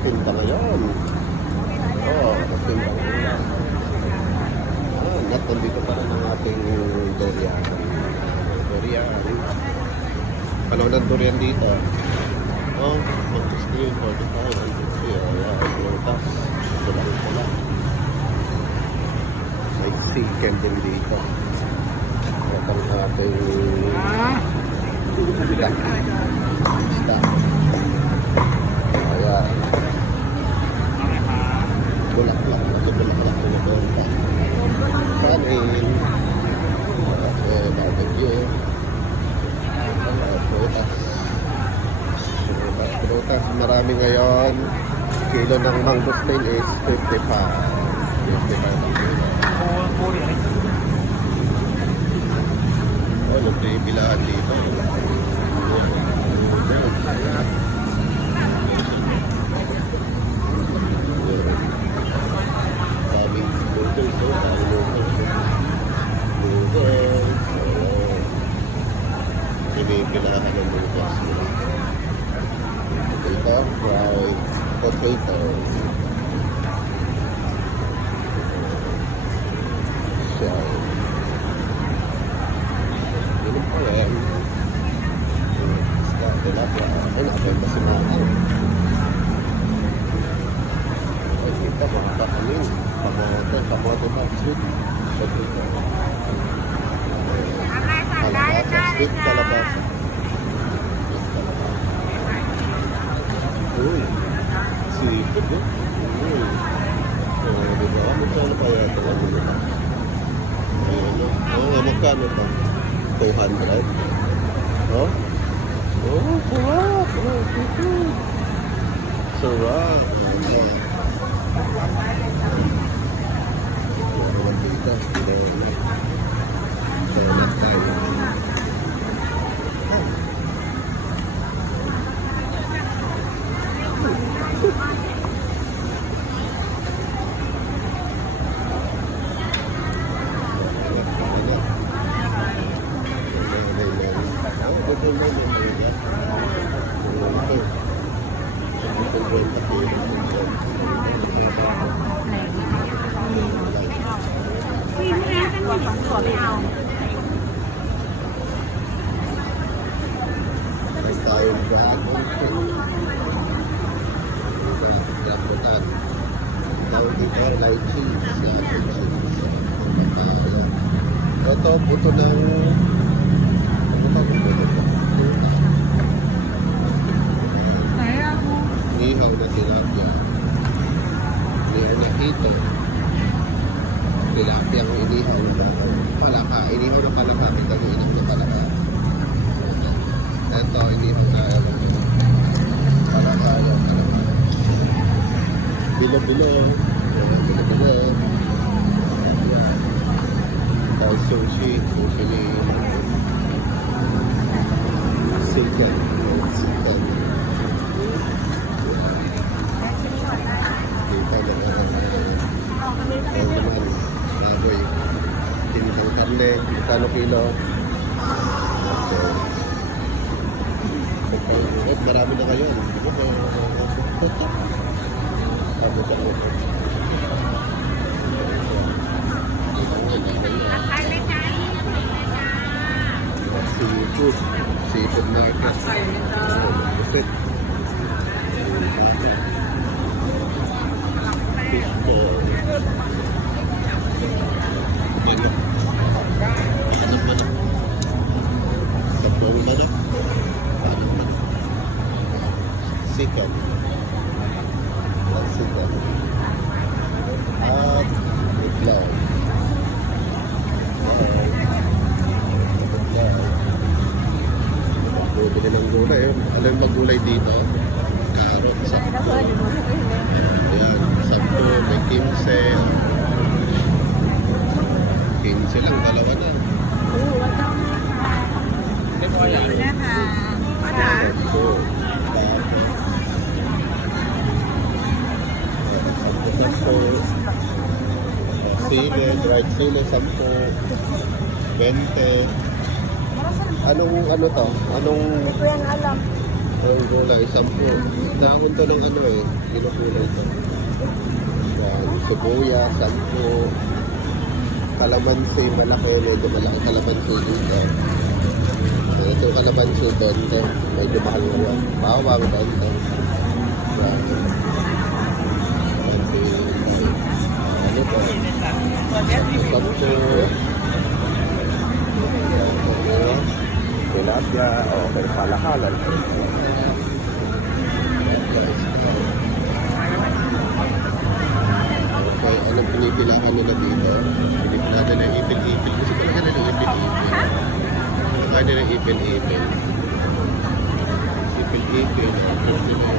tinda ngayon. Oo, tinda ngayon. Nandito pa rin ang ating durian. Durian. Panahon ng durian dito. Oh, mag-gusto yun. 45. Ayan, prutas. Ito lang pala. May chicken din dito. Ito ang ating isda. Ayan. Bulak-bulak. Bulak-bulak na doon pa. Kanin. Barbecue. Prutas. Prutas. Marami ngayon. Kilo ng mangosteen is 55. 55 ang kilo. Oh, nagbibilahan dito. Daming noodles. Binibilahan ng noodles. Ito, fried potatoes. Ganun pa yan. Tilapia. Ay, nakapenta si Mama. Ay, kita mga kakanin. Kamote pa. Sweet. Sweet kalabasa. Uy. Seafood, eh. Uy. Diba? Magkano pa yan? Ito lang nila. Ayun, magkano pa? 200? Oh? Oh, sarap! Oh, seafood! Sarap! Sarap dito. Sarap tayo. Ito, buto ng ano ba kung buto ito? Nihaw na tilapia. Nihaw na hito. Tilapia ang inihaw na palaka. Inihaw na palaka. Ito ang inihaw na palaka. Ito, inihaw na palaka. Bilo-bilo. Bilo-bilo. Sushi ni Silken. Dito naman baboy. Tinitang karne, magkano kilo? Marami na kayo. Seafood market. Busit. Fish ball. Manok. Manok. Sabaw manok. Manok. Sikat. Sikat. At itlog. Bili ng gulay. Alam yung magulay dito? Carrot, sakto. Ayan, sakto. May 15. 15 lang, dalawa na. Sile, dried sile, 10. 20. Anong ano to? Anong... Hindi ko yan alam. Ang gulay, 10. Nakakon to ng ano eh, kinukulay to. Yan, sibuyas, 10. Kalamansi, malaki, medyo malaki kalamansi dito. Ito yung kalamansi, 20. Medyo mahal ngayon. Bawang, 20. Yan. 20. Ano po? 10. Tilapia, okay, palakalan. Okay, anong pinipilahan nila dito? Pinipilahan nila yung ipil-ipil. Kasi talaga nila yung ipil-ipil. Kaya nila yung ipil-ipil. Ipil-ipil. Ipil-ipil.